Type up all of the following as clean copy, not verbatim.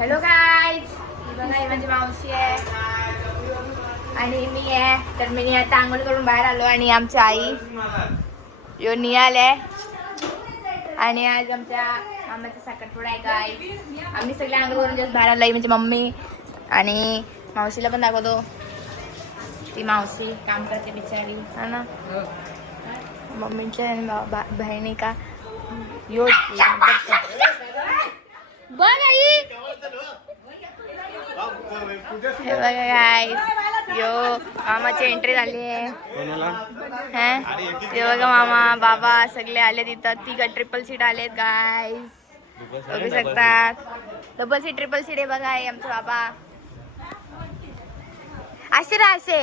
Hello guys, बघा ही माझी मावशी आहे आणि मी आहे. तर मी आता आंघोळ करून बाहेर आलो आणि आमची आई यो निहाल आहे आणि आज आमच्या मामाचा साखरपुडा आहे गाईज. आम्ही सगळे आंघोळ करून जस्ट बाहेर आलो, म्हणजे मम्मी आणि मावशीला पण दाखवतो. ती मावशी काम करते बिचारी हा ना. मम्मीच्या आणि बहिणी का यो बघ आई. हे बघा गाईस, यो मामाची एंट्री झाली आहे. हे बघा मामा बाबा सगळे आले तिथं. तिघ ट्रिपल सीट आलेत गाईस, बघू शकतात. डबल सीट ट्रिपल सीट आहे बघा. आहे आमचे बाबा. असे रा असे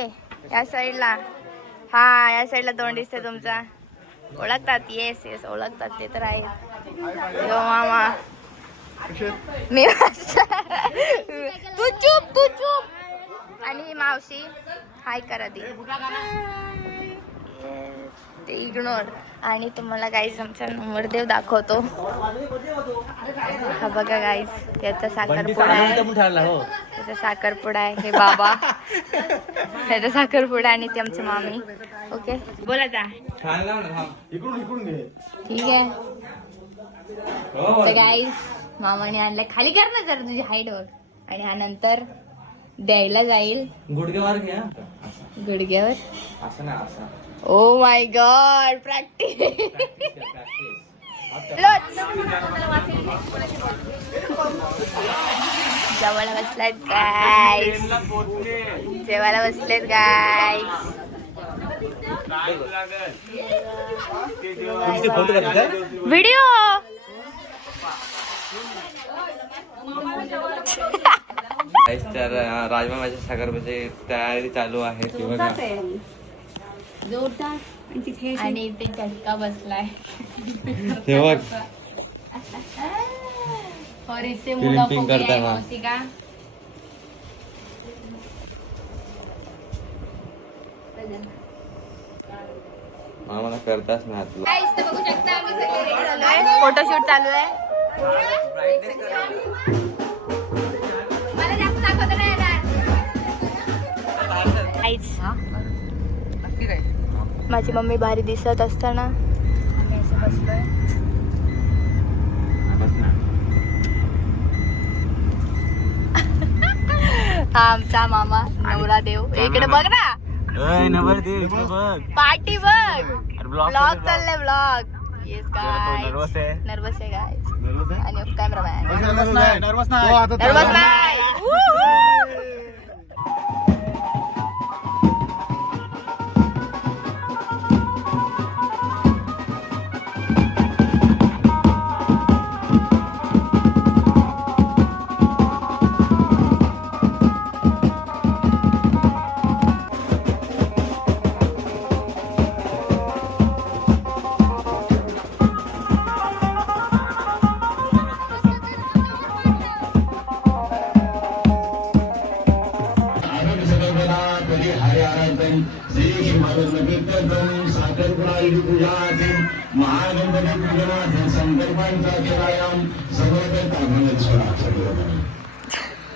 या साईडला. हा या साईडला तोंड दिसते तुमचा. ओळखतात? येस येस ओळखतात, ते तर आहे. यो मामा मी तू चुप आणि मावशी हाय करा ती ते इग्नोर. आणि तुम्हाला गाईज आमचा नवरदेव दाखवतो. हा बघा गाईज, त्याचा साखरपुडा आहे. त्याचा साखरपुडा आहे. हे बाबा त्याचा साखरपुडा आणि ते आमची मामी. ओके बोला जा. ठीक आहे गाईज, मामाने आणलाय. खाली कर ना जरा तुझी हाईट वर. आणि हा नंतर द्यायला जाईल गुडघ्यावर. घ्या गुडघ्यावर. असं ना असं. Oh my God, practice. जेवायला बसलायत गाईस, जेवायला बसलेत गाईस. व्हिडिओ तर राजमामाच्या साखरपुड्याची तयारी चालू आहे. आणि इथे झटका बसलाय. और इथे मुला मौसी का मामाला करताच नाही तुला. बघू शकता आम्ही सगळे रेडी झालोय. फोटोशूट चालू आहे. मला जास्त दाखवता नाही येणार. माझी मम्मी भारी दिसत असताना आम्ही असं बसलोय. हा आमचा मामा नवरा देव. इकडे बघ ना, पार्टी बघ. ब्लॉग चाललाय ब्लॉग. येस गाइस, नर्वस आहे गाइस. आणि कॅमेरामॅन नर्वस नाही.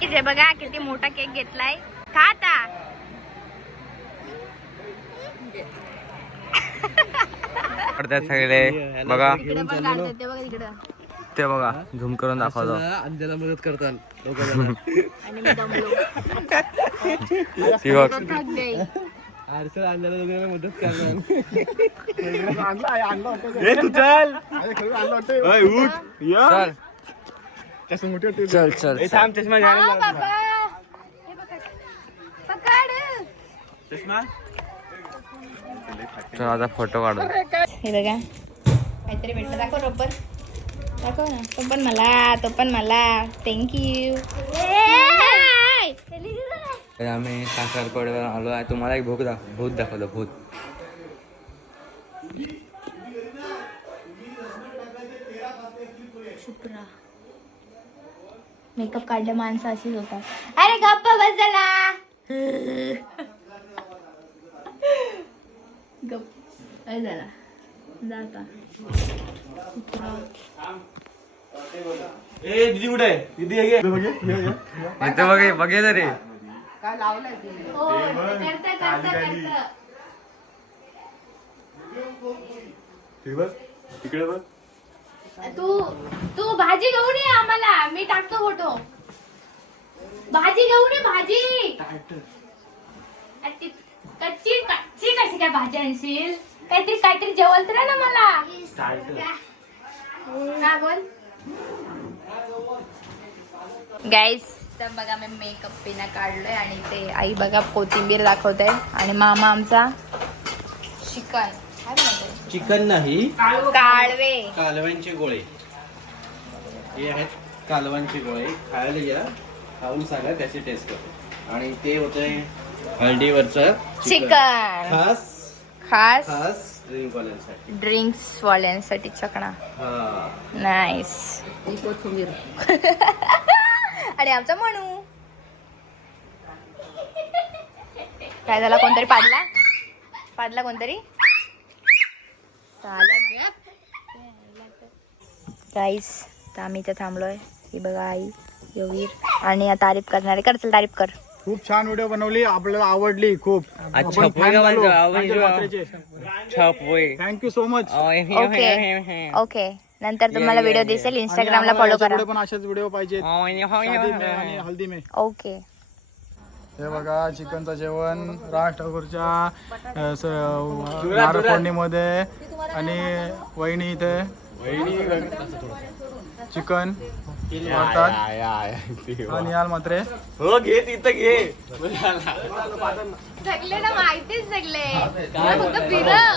इथे बघा किती मोठा केक घेतलाय. खा आता. सगळे बघा ते बघा झूम करून दाखवतो. अंजला मदत करतात. आणि मी दमलो. आरसल अंजला दोघांना मदत करणार. चल चल चष्मा चल आता फोटो काढू. हे बघा काहीतरी भेटलं. दाखव रोपर, दाखव ना. तो पण मला थँक्यू. आम्ही साखरपुड्यावर आलो आहे. तुम्हाला एक भूत दाखवलं. भूत मेकअप काढल्या माणसं अशीच होतात. अरे गप्प बस झाला. गप्प झाला जाता. ए दीदी कुठे आहे दीदी हे घे. इथं बघे रे. हो, करता. इकडे बघ. तू भाजी घेऊन ये आम्हाला, मी टाकतो फोटो. भाजी घेऊन ये, भाजी. कच्ची कशी काय भाजी आणशील? काहीतरी जेवण तर ना मला. हा बोल. गाईस तर बघा मी मेकअप पिना काढलोय आणि ते आई बघा कोथिंबीर दाखवते आणि मामा आमचा चिकन नाही काळवे कालव्यांचे गोळे हे आहेत कालवांचे गोळे खायला या खाऊन सांगा त्याची टेस्ट कर आणि ते होते हळदीवरचं चिकन खास खास खास ड्रिंक वाल्यांसाठी ड्रिंक्स वाल्यांसाठी चकणा. हा नाईस. आणि आमचा म्हणू काय झाला, कोणतरी पाडला कोणतरी. गाईस तर आम्ही इथे थांबलोय. ही बघा आई योवीर आणि या तारीफ करणारे. करचल तारीफ कर. खूप छान व्हिडिओ बनवली, आपल्याला आवडली खूप. Thank you so much. ओके नंतर तुम्हाला व्हिडिओ दिसेल इंस्टाग्रामला फॉलो करा. पण असेच व्हिडिओ पाहिजेत शादी में आणि हल्दी में. ओके. हे बघा चिकनचं जेवण राज ठाकूरच्या नारळ फोडणीमध्ये आणि वहिनी इथे चिकन वाढतात आणि याल मात्र हो घे तिथं घे सगळे ना माहितीच सगळे फक्त फिरव.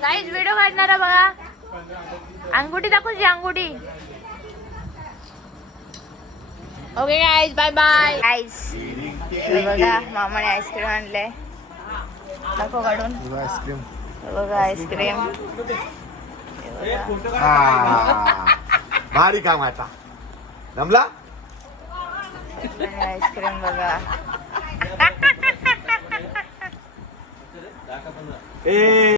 गाईज व्हिडिओ काढणारा बघा. अंगुठी दाखवची अंगुठी. Okay guys bye bye. Guys बघा मामाने आईस्क्रीम आणले. दाखव काढून. आईस्क्रीम बघा आईस्क्रीम. भारी काम आता जमला आईस्क्रीम बघा.